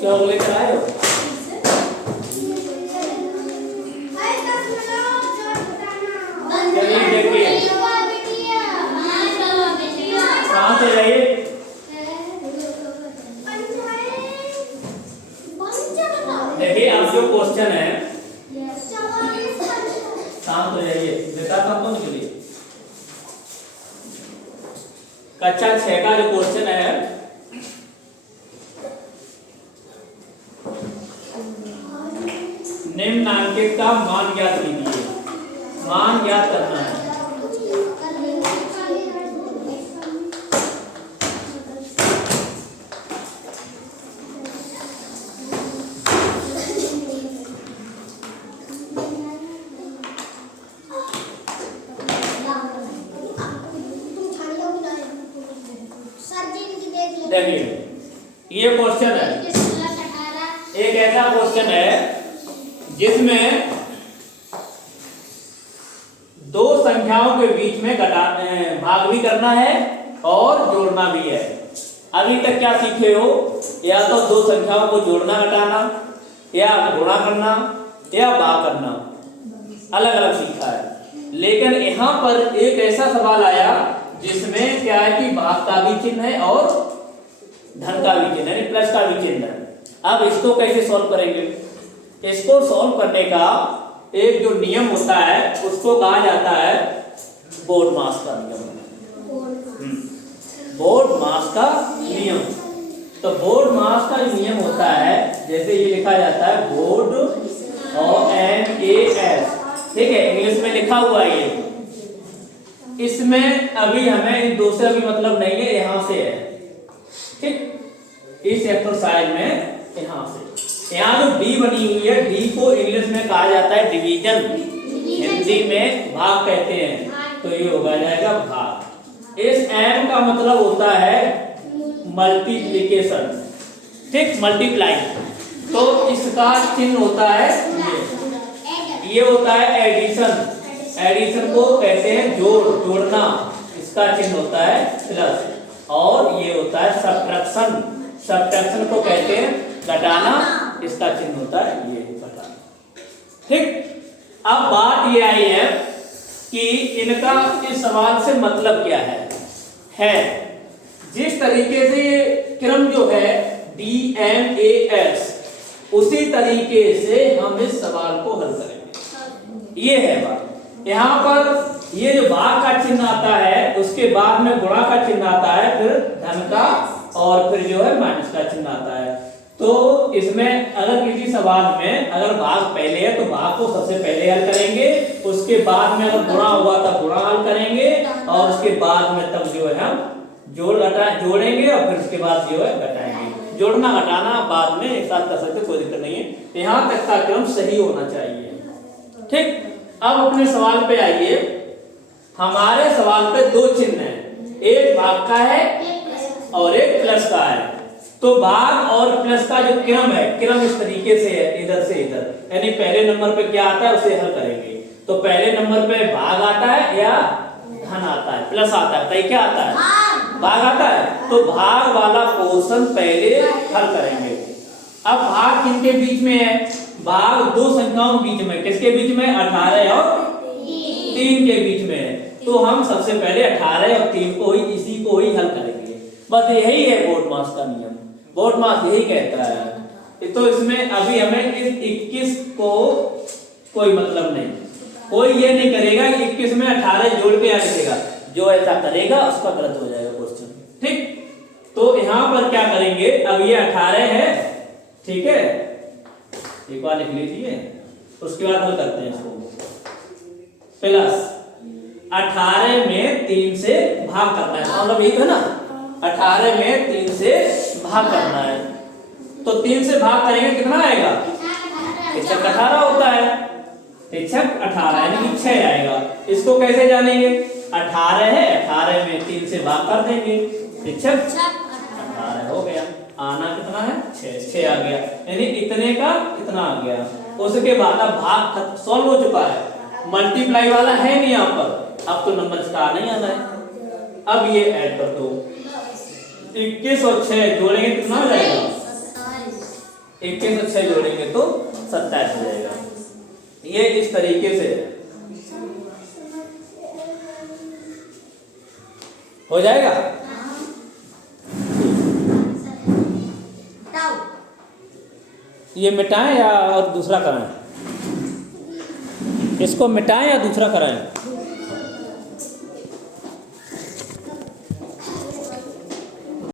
क्या लेकर आए हो? चलिए देखिए, शांत हो जाइए। देखिए अब जो क्वेश्चन है, शांत हो जाइए, बताता हूँ के लिए। कक्षा 6 का जो क्वेश्चन है, निम्नांकित का मान ज्ञात कीजिए। मान ज्ञात करना है। देखिए ये क्वेश्चन है, एक ऐसा क्वेश्चन है जिसमें दो संख्याओं के बीच में भाग भी करना है और जोड़ना भी है। अभी तक क्या सीखे हो? या तो दो संख्याओं को जोड़ना घटाना, या गुणा करना, या भाग करना, अलग अलग सीखा है। लेकिन यहाँ पर एक ऐसा सवाल आया जिसमें क्या है कि भाग का भी चिन्ह है और धन का भी चिन्ह है, प्लस का भी चिन्ह है। अब इसको कैसे सॉल्व करेंगे? इसको सॉल्व करने का एक जो नियम होता है उसको कहा जाता है बोर्डमास का नियम। बोर्डमास का नियम। तो बोर्डमास का नियम होता है, जैसे ये लिखा जाता है बोर्ड और MAS, ठीक है, इंग्लिश में लिखा हुआ है ये। इसमें अभी हमें इन दो से अभी मतलब नहीं है, यहाँ से है, ठीक। इस एक्सरसाइज में यहाँ से, यहाँ जो डी बनी हुई है, डी को इंग्लिश में कहा जाता है डिवीजन, हिंदी में भाग कहते हैं। तो ये होगा जाएगा भाग। इस एम का मतलब होता है मल्टीप्लिकेशन, ठीक, मल्टीप्लाई। तो इसका चिन्ह होता है ये होता है एडिशन। एडिशन को कहते हैं जोड़ना, इसका चिन्ह होता है प्लस। और ये होता है सब्ट्रैक्शन, सब्ट्रैक्शन को कहते हैं घटाना, इसका चिन्ह होता है ये घटाना, ठीक। अब बात ये आई है कि इनका इस सवाल से मतलब क्या है जिस तरीके से ये क्रम जो है DMAS, उसी तरीके से हम इस सवाल को हल करेंगे। ये है बात। यहाँ पर ये जो भाग का चिन्ह आता है, उसके बाद में गुणा का चिन्ह आता है, फिर धन का, और फिर जो है माइनस का चिन्ह आता है। तो इसमें अगर किसी सवाल में अगर भाग पहले है तो भाग को सबसे पहले हल करेंगे, उसके बाद में अगर गुणा हुआ तब गुणा हल करेंगे, और उसके बाद में तब जो है हम जोड़ेंगे, और फिर उसके बाद जो है घटाएंगे। जोड़ना घटाना बाद में एक साथ कर सकते, कोई दिक्कत नहीं है। यहाँ तक का क्रम सही होना चाहिए, ठीक। अब अपने सवाल पे आइए। हमारे सवाल पे दो चिन्ह हैं, एक भाग का है और एक प्लस का है। तो भाग और प्लस का जो क्रम है, क्रम इस तरीके से है, इधर से इधर, यानी पहले नंबर पे क्या आता है उसे हल करेंगे। तो पहले नंबर पे भाग आता है या धन आता है, प्लस आता है, तो क्या आता है? भाग आता है। तो भाग वाला पोर्शन पहले हल करेंगे। अब भाग किनके बीच में है? भाग दो संख्याओं के बीच में। किसके बीच में? 18 और 3 के बीच में है। तो हम सबसे पहले 18 और 3 को ही, इसी को ही हल करेंगे। बस यही है बोर्डमास का नियम, बोर्डमास यही कहता है। तो इसमें अभी हमें इस 21 को कोई मतलब नहीं, कोई ये नहीं करेगा कि 21 में 18 जोड़ के यहाँ लिखेगा। जो ऐसा करेगा उसका गलत हो जाएगा क्वेश्चन, ठीक। तो यहाँ पर क्या करेंगे, अब ये 18 है, ठीक है, एक बार लिख लीजिए, उसके बाद हल करते हैं इसको। प्लस 18 में 3 से भाग करना है, मतलब यही था ना, 18 में 3 से भाग करना है। तो 3 से भाग करेंगे कितना आएगा? 18 होता है, 18 यानी कि 6 आएगा। इसको कैसे जानेंगे? 18 है, 18 में 3 से भाग कर देंगे, 18 हो गया। आना कितना है? 6 आ गया, यानी इतने का इतना आ गया। उसके बाद अब भाग सॉल्व हो चुका है, मल्टीप्लाई वाला है नहीं यहाँ पर, अब तो नंबर इसका नहीं आना है। अब ये ऐड कर दो, 21 और 6 जोड़ेंगे कितना हो जाएगा? 1 के साथ 6 जोड़ेंगे तो 27 हो जाएगा। ये इस तरीके से हो जाएगा। ये मिटाएं या और दूसरा कराएं? इसको मिटाएं या दूसरा कराएं?